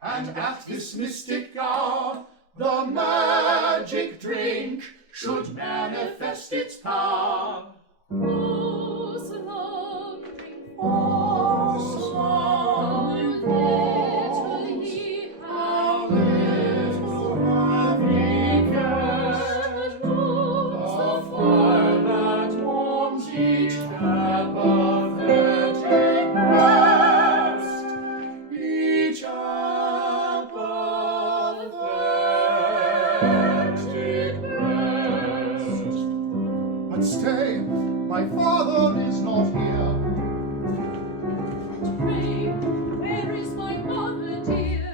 And at this mystic hour, the magic drink should manifest its power. Oh, so long, drink Oh, so bitterly, how little have we cared. The fire that warms each apathetic breast, each apathetic breast. But stay, my father is not here. Pray, where is my mother dear?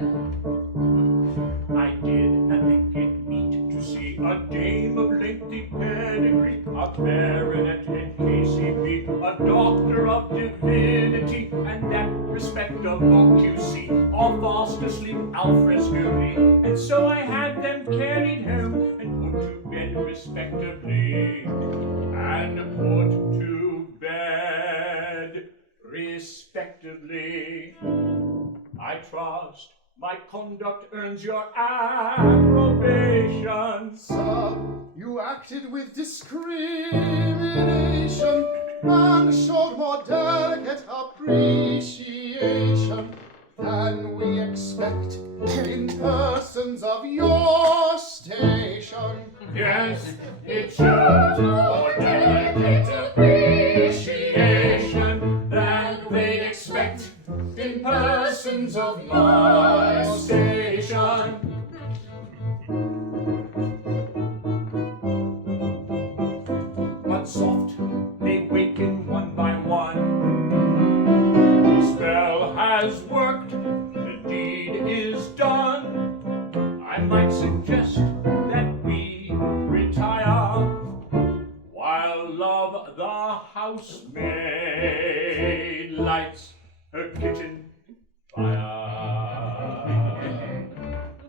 I did not think it meet to see a dame of lengthy pedigree, a baronet and KCB, a doctor of divinity, and that respectable QC, all fast asleep al fresco, and so I had them carried home and put to bed respectably, and put to bed respectively. I trust my conduct earns your approbation. Sir, you acted with discrimination and showed more delicate appreciation than we expect in persons of your station. Yes, it shows more delicate appreciation than they expect in persons of my station. But soft, they waken one by one. The spell has worked, the deed is done. I might suggest that we retire while Love the housemaid lights her kitchen fire.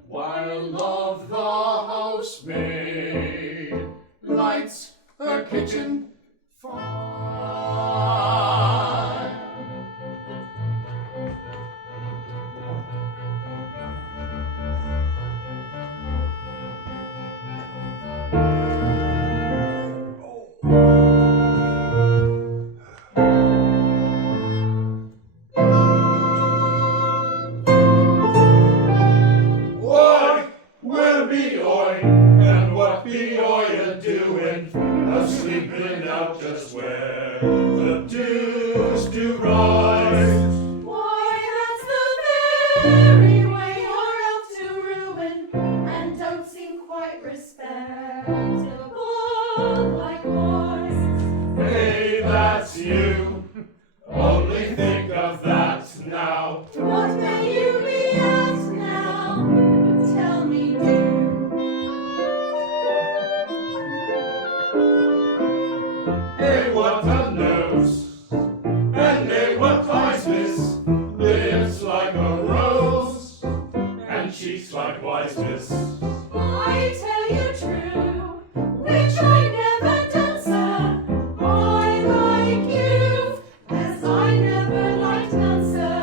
While Love the housemaid lights her kitchen fire. What will be oi, and what be oi a doing, a sleeping out just where the dews do rise? Why, that's the very way you're up to ruin, and don't seem quite respectable likewise. Hey, that's you. Only think of that now. What may you be at now? Tell me, do. Hey, what a nose, and hey, what eyes, miss. Lips like a rose, and cheeks like white miss. I tell you true, which I never done, sir. I like you, as I never liked none, sir.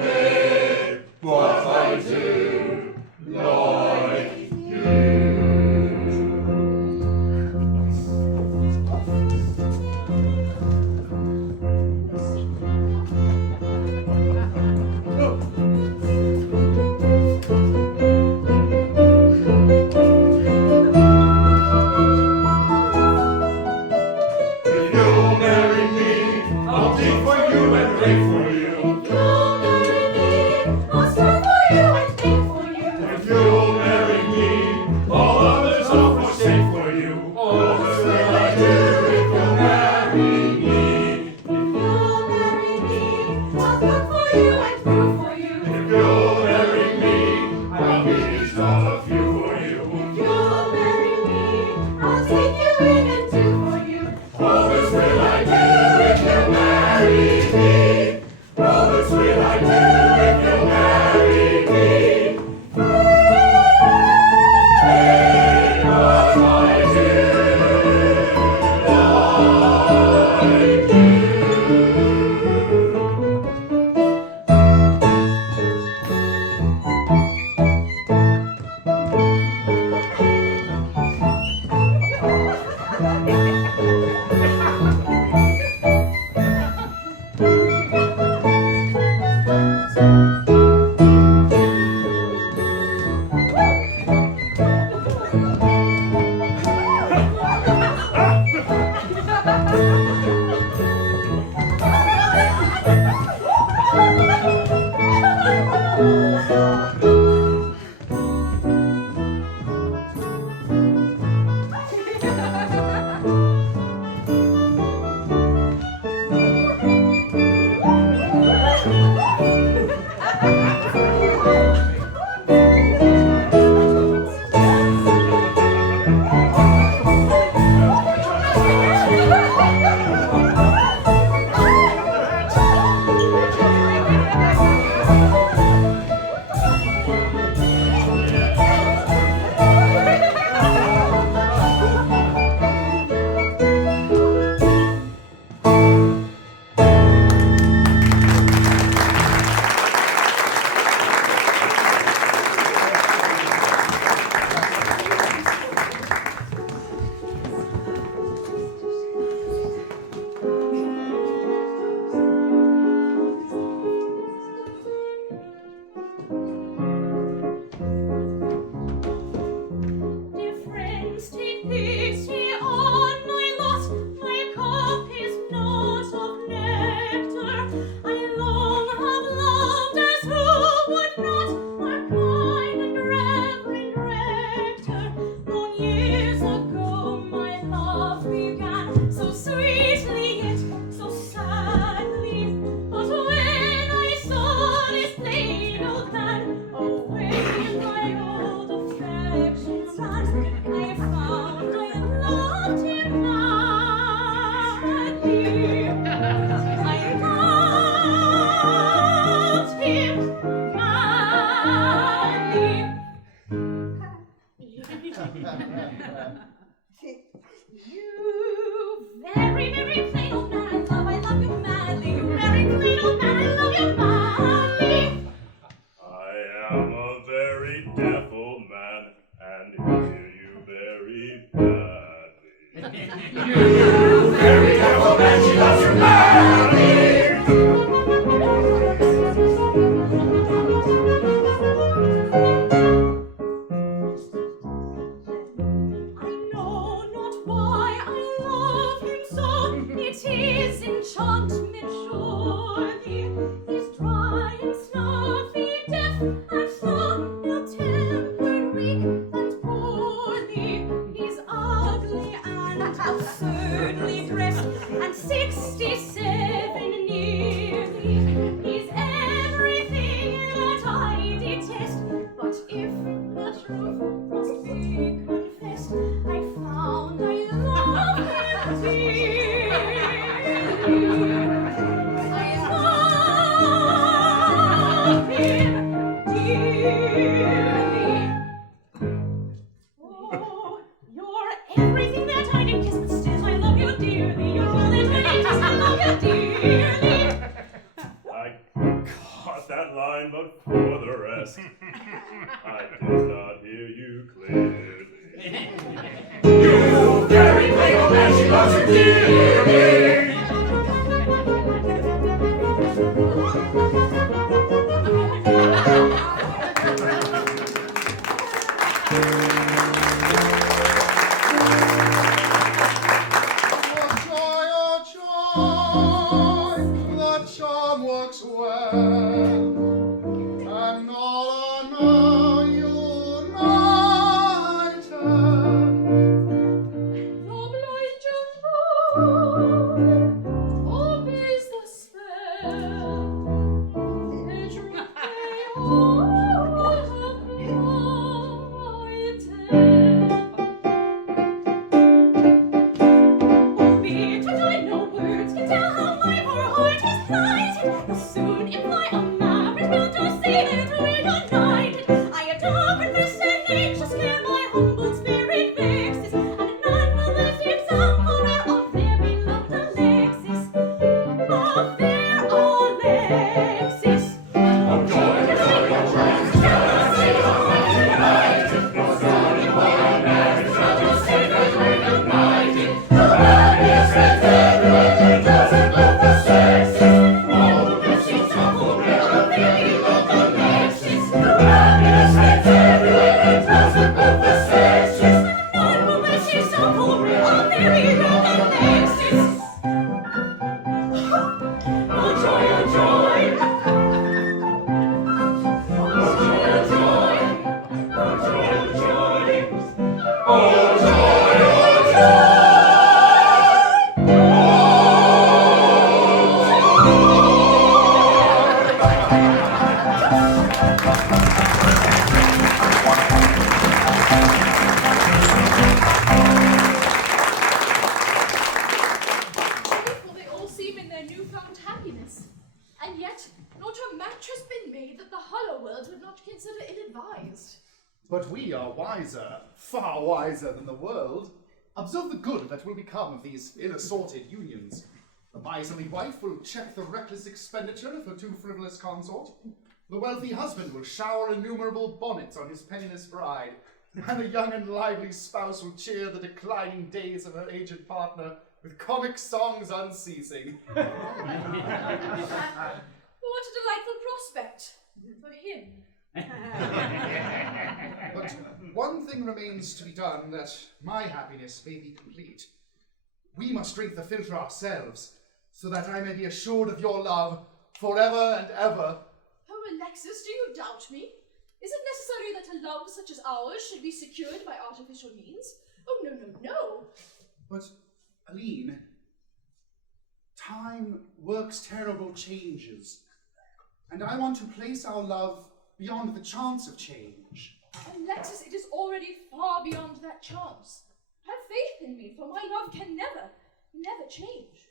Hey, what I do like you. You very, very plain old man, I love you madly. You very plain old man, I love you madly. I am a very deaf old man, and hear you very badly. You very deaf old man, she loves you madly. I know not why I love him so. It is enchantment surely. He's dry and snuffy, deaf and slow, ill-tempered, weak and poorly. He's ugly and absurdly dressed, and 67 nearly. He's everything that I detest, but if the truth must be confessed, I found I love him dearly. I love him dearly. Oh, you're everything that I detest, but still I love you dearly. You're all that I detest, I love you dearly. I caught that line, but for the rest, I did not hear you clearly. You very plain old man, she loves you dearly. Oh joy, the charm works well, and all are now united. The blind young boy obeys the spell. The truth they all have albeit I no words can tell how my poor heart is plighted. You'll soon imply a marriage, but to say that we're united. I adore, confess, and anxious care my humble spirit vexes, and none will less example rare of their beloved Alexis, of their Alexis. Oh, joy, joy, joy, None will less example rare of their beloved Alexis. Oh joy, oh joy! Oh joy, oh joy! Oh joy, oh joy! Joyful they all seem in their newfound happiness, and yet not a match has been made that the hollow world would not consider ill-advised. But we are wiser, far wiser than the world. Observe the good that will become of these ill-assorted unions. The miserly wife will check the reckless expenditure of her too frivolous consort. The wealthy husband will shower innumerable bonnets on his penniless bride, and the young and lively spouse will cheer the declining days of her aged partner with comic songs unceasing. What a delightful prospect for him. But one thing remains to be done that my happiness may be complete. We must drink the filter ourselves, so that I may be assured of your love forever and ever. Oh, Alexis, do you doubt me? Is it necessary that a love such as ours should be secured by artificial means? Oh, no, no, no. But, Aline, time works terrible changes, and I want to place our love beyond the chance of change. Alexis, it is already far beyond that chance. Have faith in me, for my love can never, never change.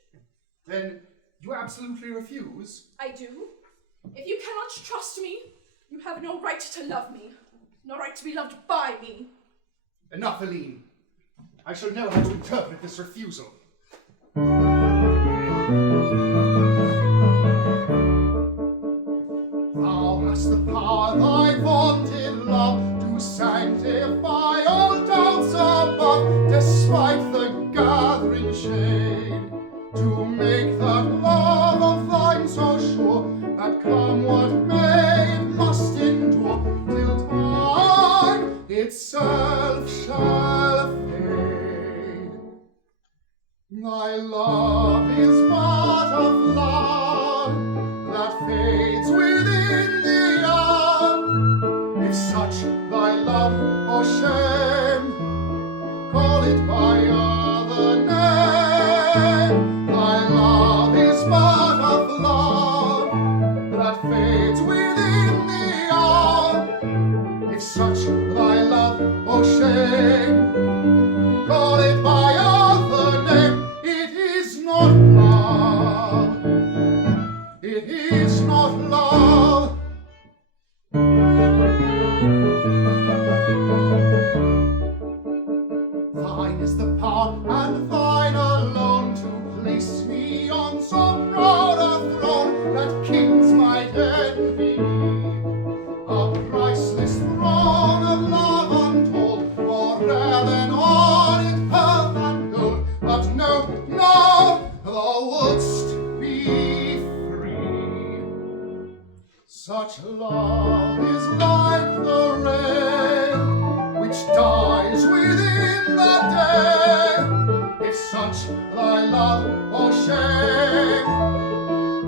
Then you absolutely refuse? I do. If you cannot trust me, you have no right to love me, no right to be loved by me. Enough, Helene. I shall know how to interpret this refusal. Thou hast the power, thy vaunted love, to sanctify all doubts above, despite the gathering shade, to make that love of thine so sure, that come what may, it must endure, till time itself shall fade. Thy love is but a flower that fades within the hour. If such thy love or shame, call it by other name. Thy love is but a flower that fades within the hour. If such thy love or shame, call it by other name. It is not love. It is not love. Thine is the power, and thine alone, to place me on so proud a throne that kings might envy me. A priceless throne of love untold, more rare than all in pearl and gold. But no, no, thou wouldst be free. Such love is like the rain, which dies within the day. If such thy love or shame,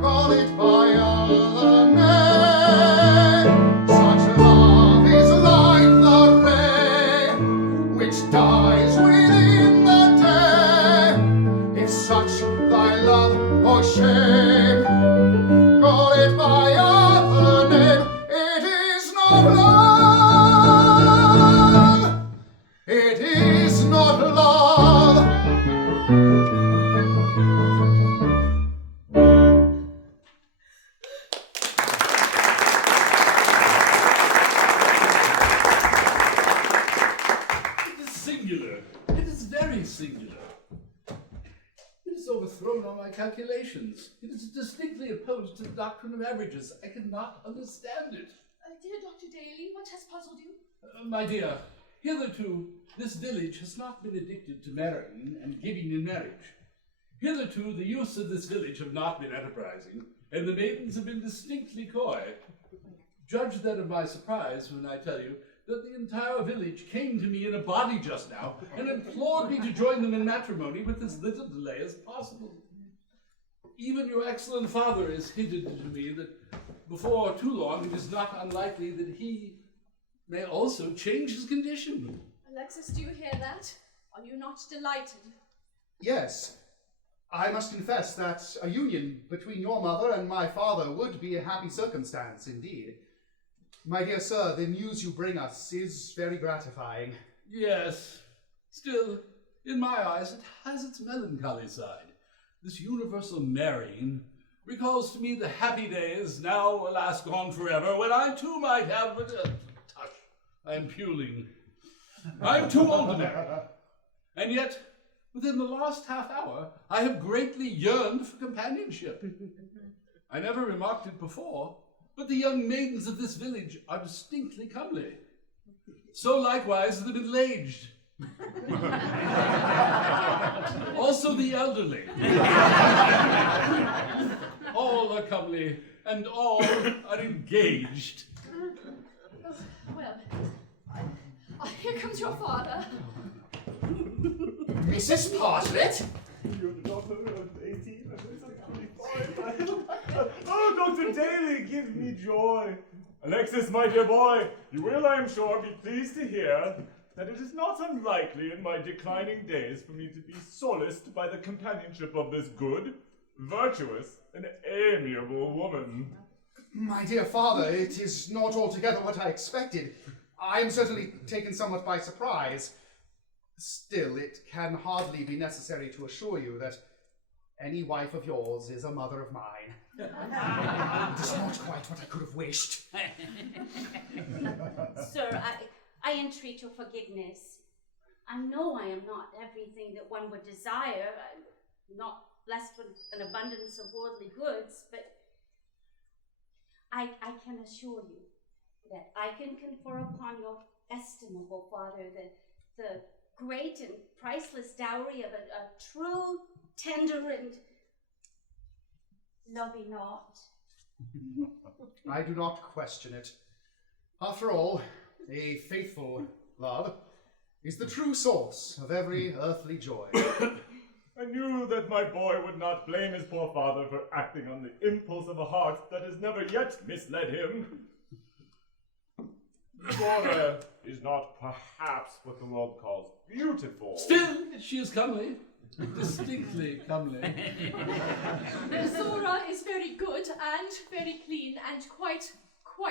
call it by other name. Such love is like the rain, which dies within the day. If such thy love or shame, call it by other name. It is not love. It is not love. It is singular. It is very singular. It is overthrown on my calculations. It is distinctly opposed to the doctrine of averages. I cannot understand it. Dear Dr. Daly, what has puzzled you? My dear, hitherto this village has not been addicted to marrying and giving in marriage. Hitherto the youths of this village have not been enterprising, and the maidens have been distinctly coy. Judge then of my surprise when I tell you that the entire village came to me in a body just now and implored me to join them in matrimony with as little delay as possible. Even your excellent father has hinted to me that before too long it is not unlikely that he may also change his condition. Alexis, do you hear that? Are you not delighted? Yes. I must confess that a union between your mother and my father would be a happy circumstance indeed. My dear sir, the news you bring us is very gratifying. Yes. Still, in my eyes, it has its melancholy side. This universal marrying recalls to me the happy days, now alas gone forever, when I too might have but tush, I'm puling. I'm too old to marry. And yet, within the last half hour, I have greatly yearned for companionship. I never remarked it before, but the young maidens of this village are distinctly comely. So likewise the middle-aged. Also the elderly. All are comely, and all are engaged. Well, here comes your father. Mrs. Partlet? You're the daughter of 18 and this is 25. Oh, Dr. Daly, give me joy. Alexis, my dear boy, you will, I am sure, be pleased to hear that it is not unlikely in my declining days for me to be solaced by the companionship of this good, virtuous, and amiable woman. My dear father, it is not altogether what I expected. I am certainly taken somewhat by surprise. Still, it can hardly be necessary to assure you that any wife of yours is a mother of mine. It is not quite what I could have wished. Sir, I entreat your forgiveness. I know I am not everything that one would desire. I'm not blessed with an abundance of worldly goods, but I can assure you that I can confer upon your estimable father the great and priceless dowry of a true, tender, and loving heart. I do not question it. After all, a faithful love is the true source of every earthly joy. I knew that my boy would not blame his poor father for acting on the impulse of a heart that has never yet misled him. Ventura is not perhaps what the world calls beautiful. Still, she is comely. Distinctly comely. Zora is very good and very clean and quite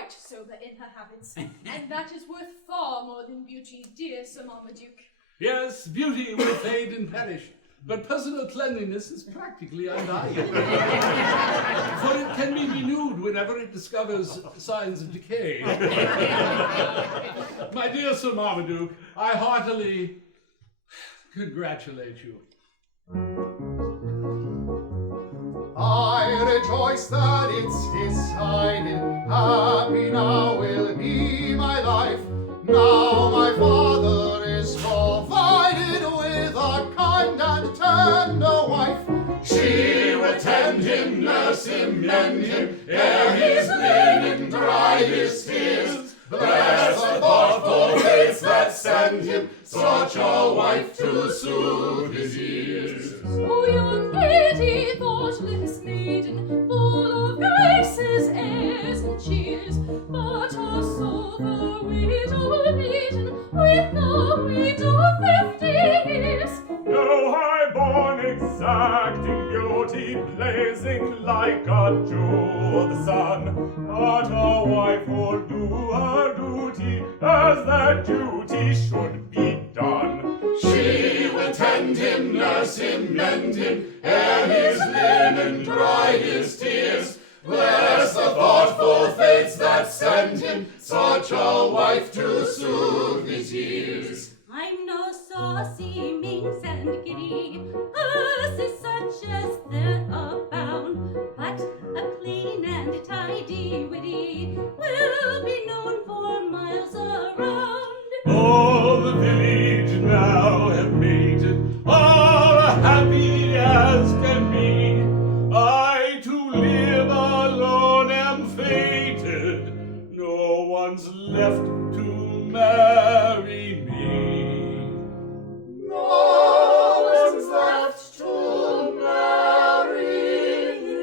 sober in her habits, and that is worth far more than beauty, dear Sir Marmaduke. Yes, beauty will fade and perish, but personal cleanliness is practically undying. For it can be renewed whenever it discovers signs of decay. My dear Sir Marmaduke, I heartily congratulate you. I rejoice that it's decided, happy now will be my life. Now my father is provided with a kind and tender wife. She will tend him, nurse him, mend him, ere his linen dry his tears. Bless the thoughtful fates that send him such a wife to soothe his ears. O young lady, thoughtless maiden, full of graces, airs, and cheers, but a sober widow maiden, with no widow 50 years. No high-born exacting beauty, blazing like a jewel of the sun, but a wife who'll do her duty as that duty should be done. She will tend him, nurse him, mend him, ere his linen dry his tears. Bless the thoughtful fates that send him such a wife to soothe his ears. I'm no saucy minx and giddy, hers is such as there abound, but a clean and tidy witty will be known for miles around. All the village now have mated, all happy as can be. I to live alone am fated, no one's left to marry me. No one's left to marry me.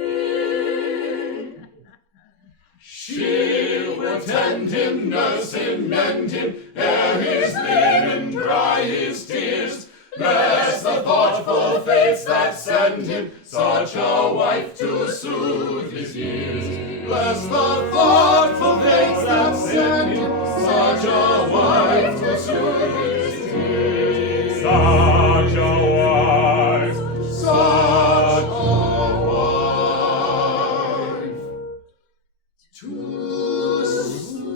She will tend him, nurse him, mend him, ere his linen dry his tears. Bless the thoughtful fates that send him such a wife to soothe his ears. Bless the thoughtful fates that send him such a wife to soothe his ears. Such a wife, such a wife to soothe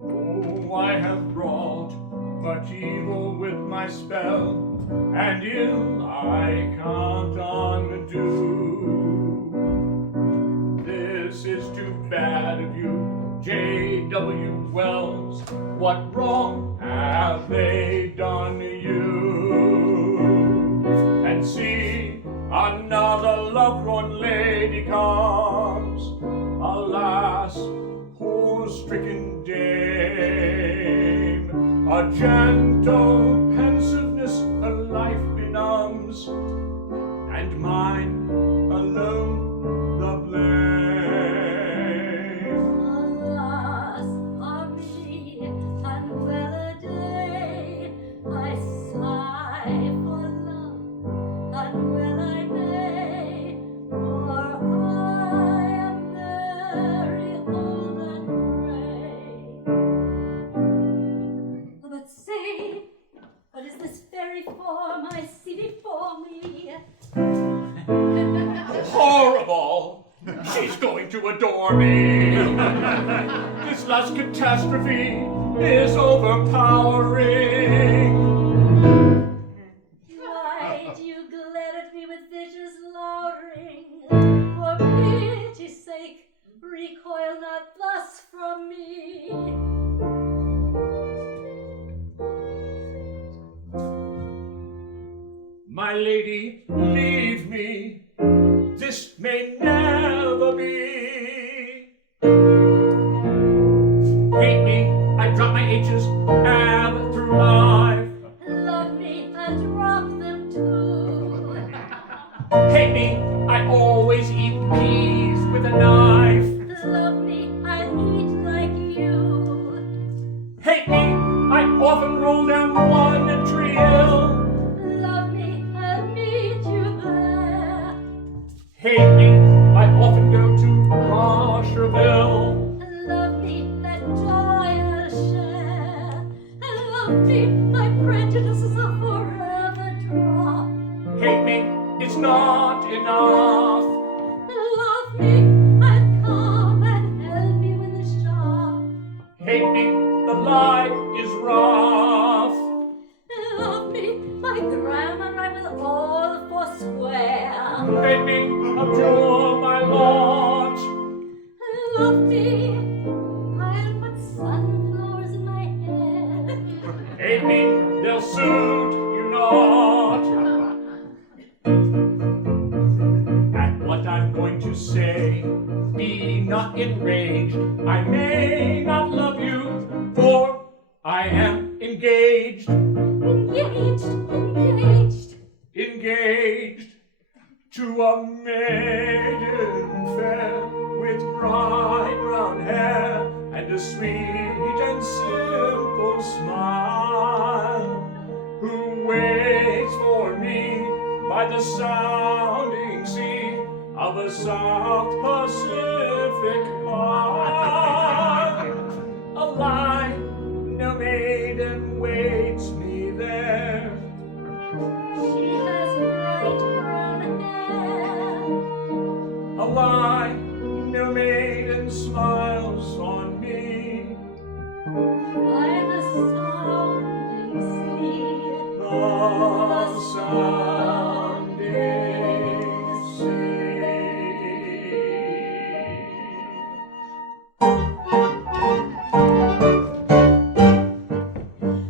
Oh, I have brought much evil with my spell, and ill I can't undo. This is too bad of you, J.W. Wells. What wrong have they done you? And see, another love-lorn lady comes, alas, poor stricken dame. A gentle pensiveness her life benumbs, and mine alone the blame. Alas, for me. This last catastrophe is overpowering. Why do you glare at me with visions lowering? For pity's sake, recoil not thus from me. My lady, leave me. This may never be. Hate me, I drop my H's and through life. Love me, I drop them too. Hate me, I always eat peas with a knife. Love me, I eat like you. Hate me, I often roll down one tree hill. Love me, I'll meet you there. Hate me, I often go to Rosherville. Love me, that joy I'll share. Love me, my prejudices are forever dropped. Hate me, it's not enough. Love me, I'll come and help you in the shop. Hate me, the life is rough. Love me, my grammar I will all forswear. Hate me, abjure my lot. Love me, I'll put sunflowers in my hair. Hate me, they'll suit you not. At what I'm going to say, be not enraged. I may not love you, for I am engaged. Engaged to a maiden fair with bright brown hair and a sweet and simple smile, who waits for me by the sounding sea of a South Pacific isle. A lie, no maiden waits me there. She has bright brown hair. A lie, no maiden smiles on me. By the sounding sea, The sounding sea.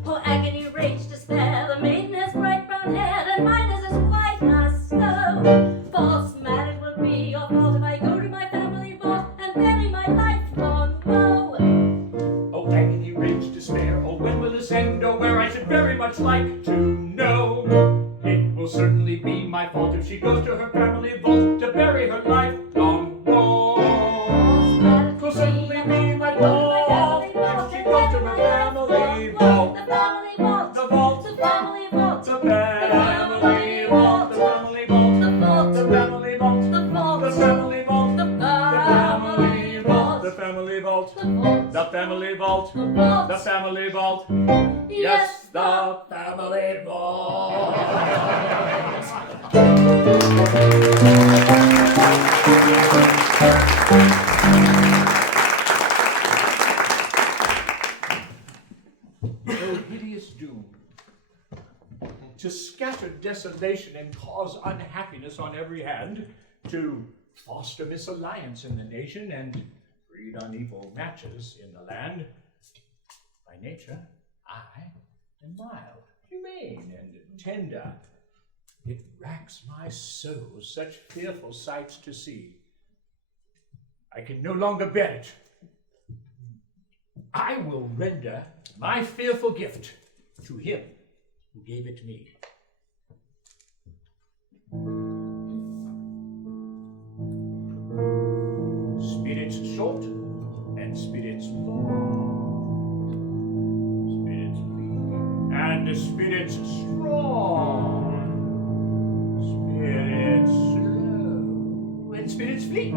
oh agony, rage, despair. The maiden has bright brown hair, and mine is as white as snow. False marriage will be your fault if I go to my family vault and bury my lifelong woe. Oh, agony, rage, despair. Oh, when will this end? Oh, where I should very much like to know. It will certainly be my fault if she goes to her family vault to bury her lifelong woe. It will certainly be my fault if she goes to her family vault. The family vault. The vault. The family vault. The family vault. The family vault. The vault. The family vault. The vault. The family vault. The family vault. The family vault. The vault. The family vault. The vault. The family vault. Yes, the family vault. Oh, hideous doom. To scatter desolation and cause unhappiness on every hand, to foster misalliance in the nation and breed unequal matches in the land. By nature, I am mild, humane, and tender. It racks my soul such fearful sights to see. I can no longer bear it. I will render my fearful gift to him who gave it me. Spirits short and spirits long, spirits weak and spirits strong, spirits slow and spirits fleet,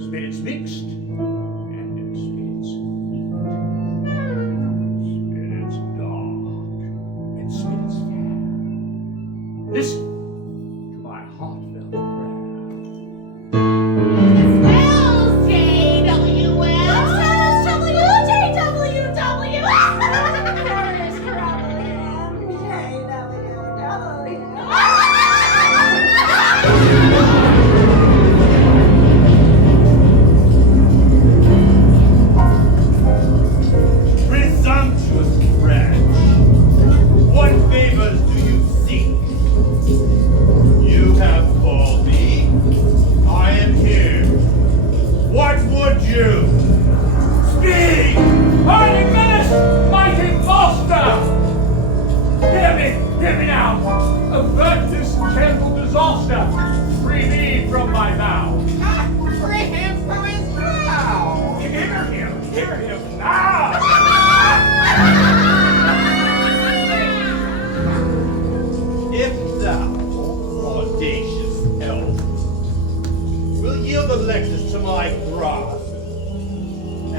spirits mixed and spirits neat, spirits dark and spirits fair. Listen to my heartfelt prayer. Spells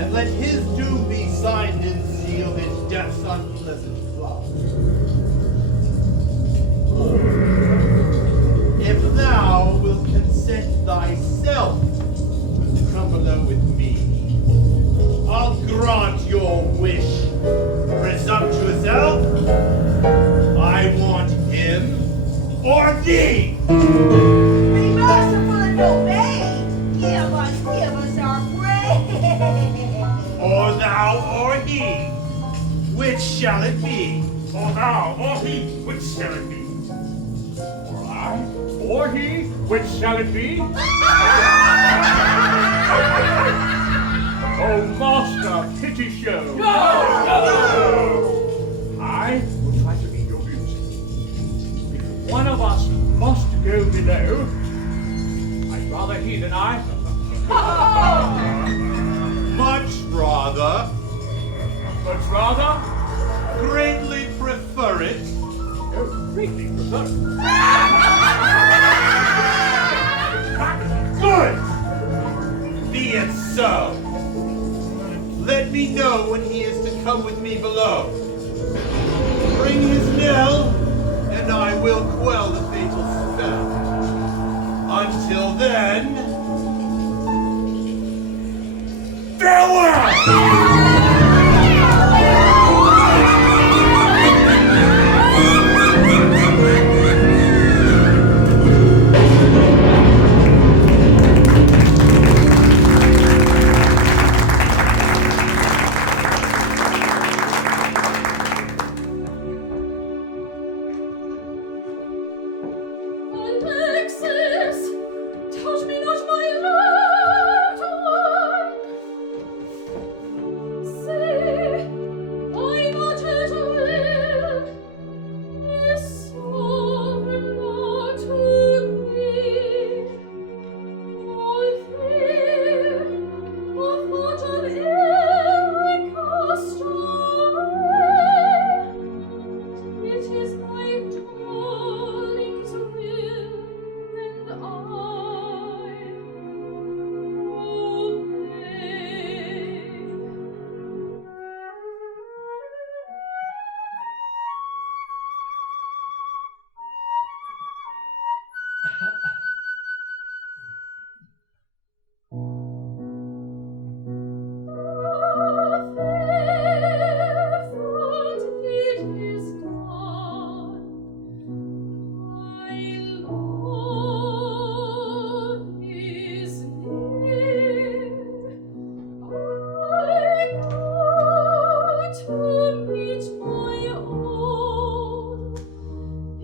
and let his doom be signed and sealed in death's unpleasant cloud. If thou wilt consent thyself to come below with me, I'll grant your wish. Presumptuous elf, I want him or thee. Be merciful and obey. Give us our praise. Or thou or he, which shall it be? Or thou, or he, which shall it be? Or I, or he, which shall it be? Oh, master, pity show! No! I will try to be your beauty. If one of us must go below, I'd rather he than I. Much rather, Much rather, greatly prefer it. oh, greatly prefer. Good! Be it so. Let me know when he is to come with me below. Bring his knell, and I will quell the fatal spell. Until then, farewell! Alexis, touch me not, my loved one. Say, I'm not at will. Is sovereign law to me. All fear, all thought of ill I cast away. It is thy calling's will, and I it is done. My Lord is near. I go to meet my own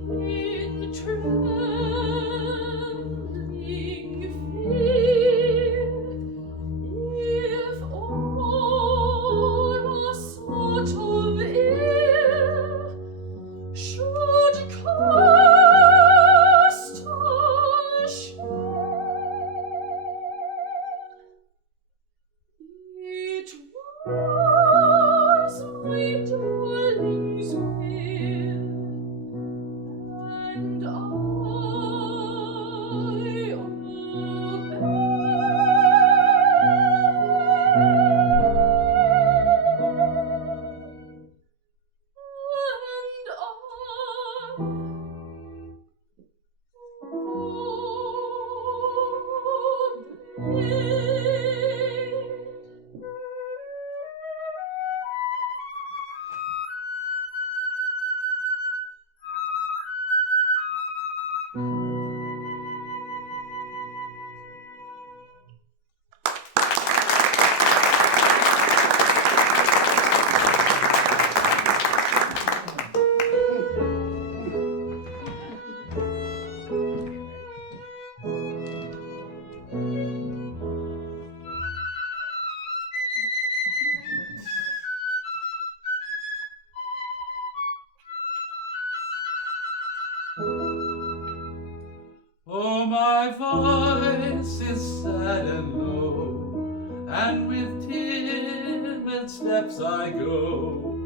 in trembling fear. If all a sort of ill should cast on it was my darling's will, and I Oh, my voice is sad and low, and with timid steps I go.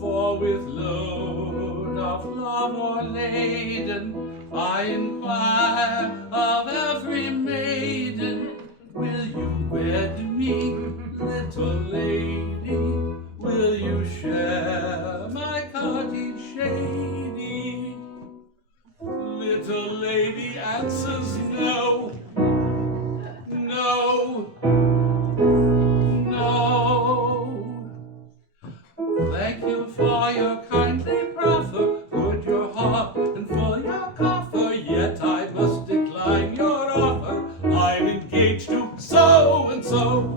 For with load of love o'erladen, I inquire of every maiden, will you wed me? Little lady, will you share my cottage shady? Little lady answers no, no, no. Thank you for your kindly proffer, good your heart and full your coffer, yet I must decline your offer. I'm engaged to so and so.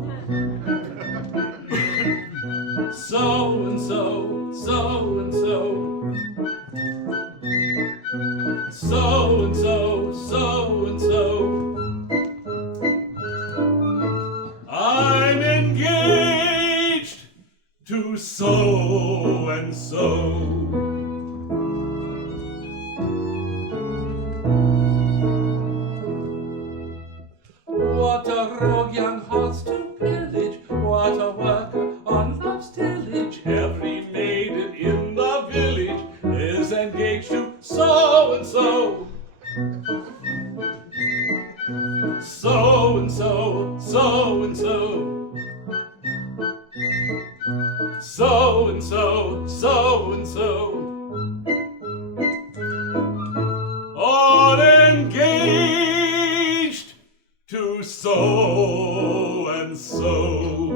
So and so, so and so. So and so, so and so. I'm engaged to so and so. What a rogue young horse to pillage, what a worker on love's tillage. Every maiden in the village is engaged to so and so. So and so, so and so. So and so, so and so. All engaged to so and so.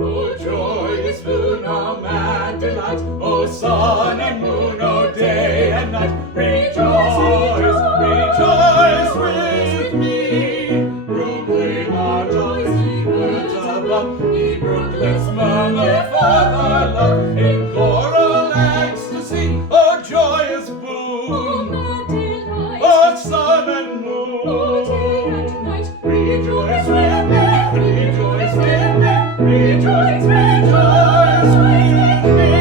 Oh, joyous moon, oh, mad delight, oh, sun and moon, oh, day and night, rejoice, rejoice with me. Proclaim our joys, ye birds above, ye brooklets murmur for thy love, in choral ecstasy, oh, joyous moon, oh, sun and moon, rejoice with me, rejoice with me. Rejoice, rejoice with me.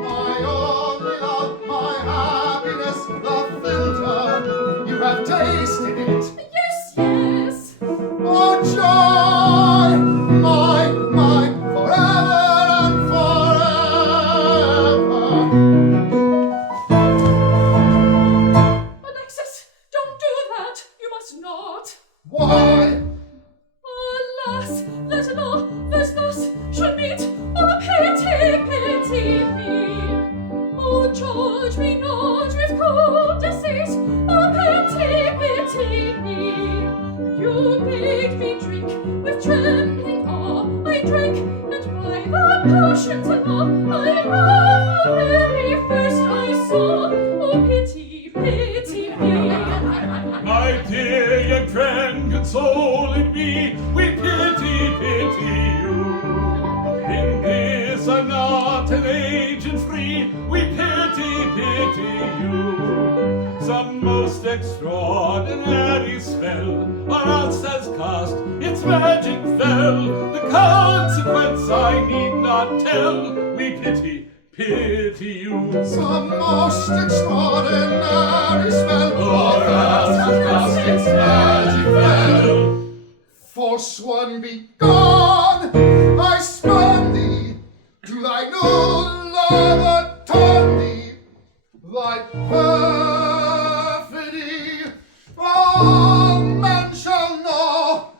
My only love, my happiness, the filter, you have tasted it. Yes, yes. Oh, joy, my, forever and forever. Alexis, don't do that. You must not. Why? Alas, that this thus should meet. Oh, pity, pity me. Oh, judge me not with cold deceit. Oh, pity, pity me. You bade me drink with trembling awe. I drank, and by the potions of law, I love the very first I saw. Oh, pity, pity me. My dear young friend, console in me, we pity, pity you. In this I'm not an agent free, we pity, pity you. Some most extraordinary spell on us has cast its magic fell. The consequence I need not tell, we pity, pity you. Some most extraordinary spell on us has cast its magic spell. False one, be gone! I spurn thee, to thy new love turn thee, thy perfidy all men shall know.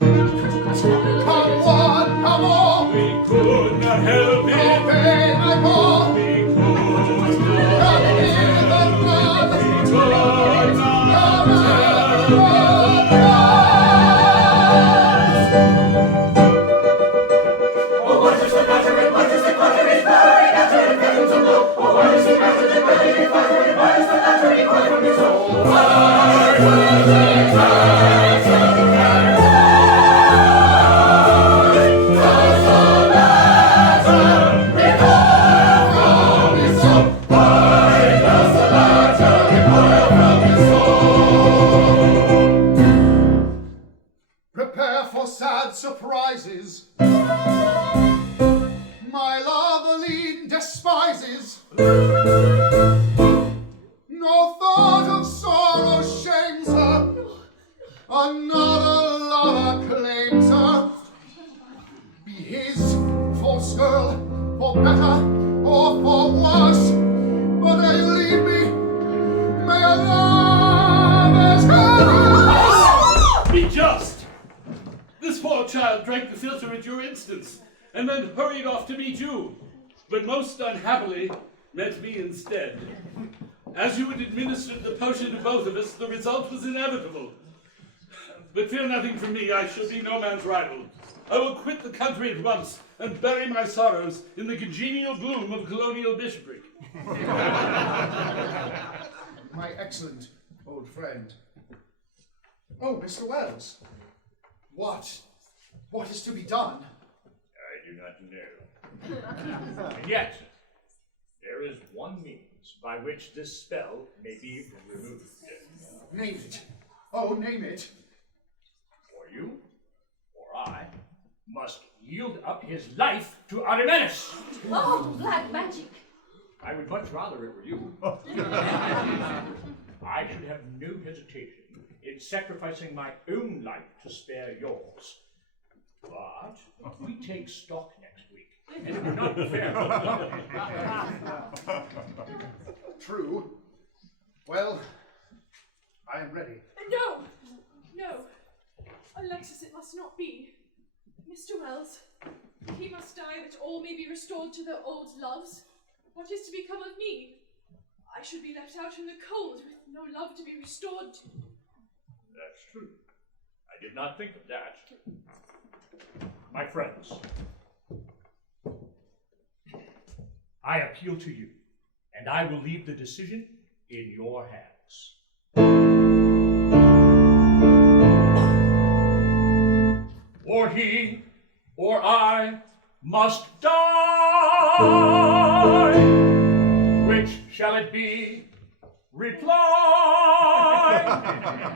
Come on, come on! We could not help it. Obey my call! We could not Come hear the blood! We could not Oh, what is the matter and what is the matter? It's very matter and very to know. Oh, what is the matter and what is the matter and what is the matter and what is the Prepare for sad surprises. My love Aline despises. child drank the filter at your instance, and then hurried off to meet you, but most unhappily met me instead. As you had administered the potion to both of us, the result was inevitable. But fear nothing from me, I shall be no man's rival. I will quit the country at once and bury my sorrows in the congenial gloom of colonial bishopric. My excellent old friend. Oh, Mr. Wells. What is to be done? I do not know. And yet, there is one means by which this spell may be removed. Name it. Oh, name it. Or you, or I, must yield up his life to Artemis. Oh, black magic. I would much rather it were you. I should have no hesitation in sacrificing my own life to spare yours. But we take stock next week, and it would not be fair. True. Well, I am ready. No! No. Alexis, it must not be. Mr. Wells, he must die that all may be restored to their old loves. What is to become of me? I should be left out in the cold with no love to be restored to. That's true. I did not think of that. My friends, I appeal to you, and I will leave the decision in your hands. Or he, or I, must die. Which shall it be? Reply.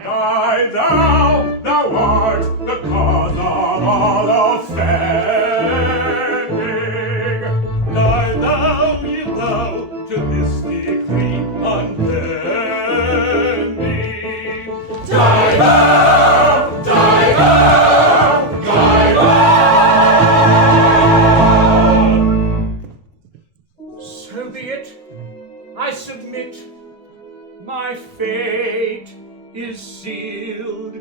Die thou, thou art the cause of all offending. Die thou, yield thou to this decree unbending. Die thou, die thou, die thou. So be it. I submit. My fate is sealed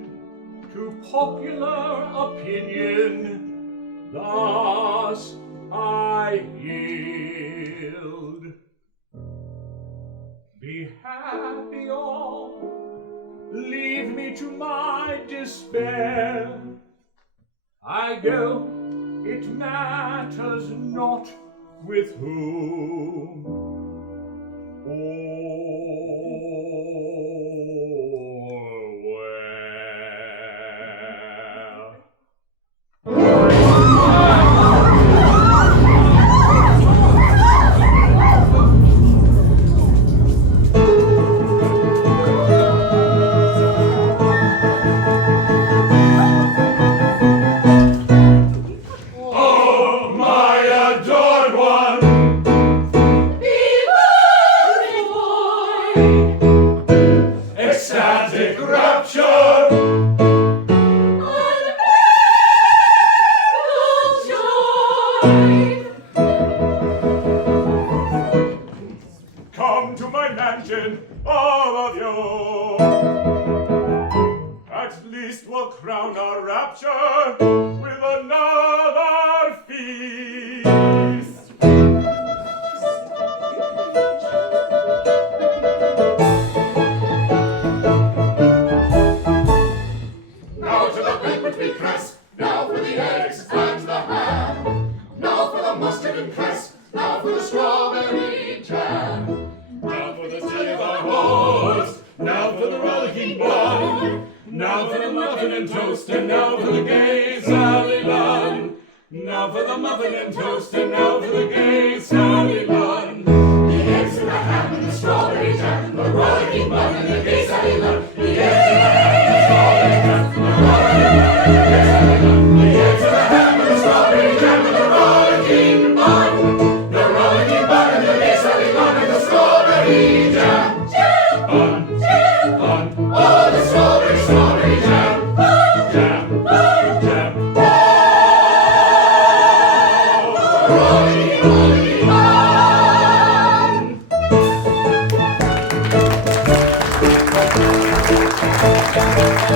to popular opinion. Thus I yield. Be happy all. Leave me to my despair. I go, it matters not with whom.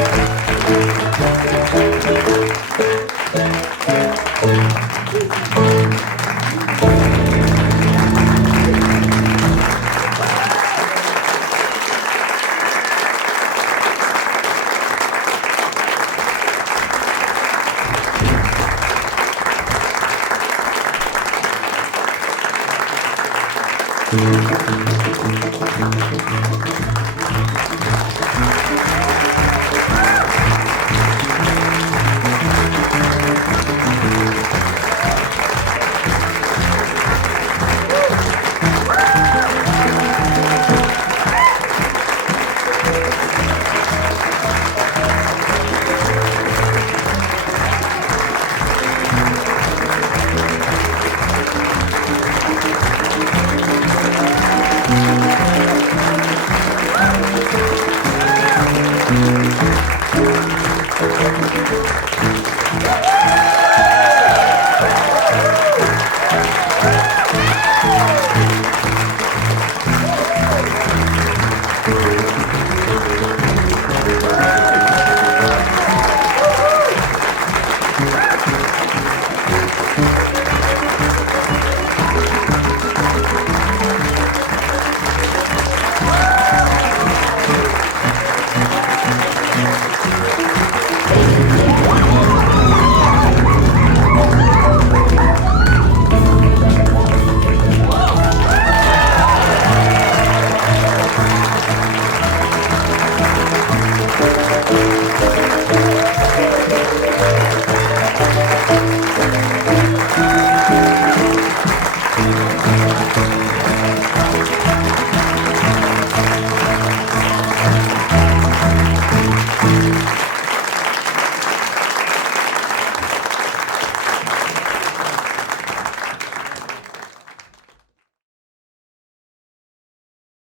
Thank you.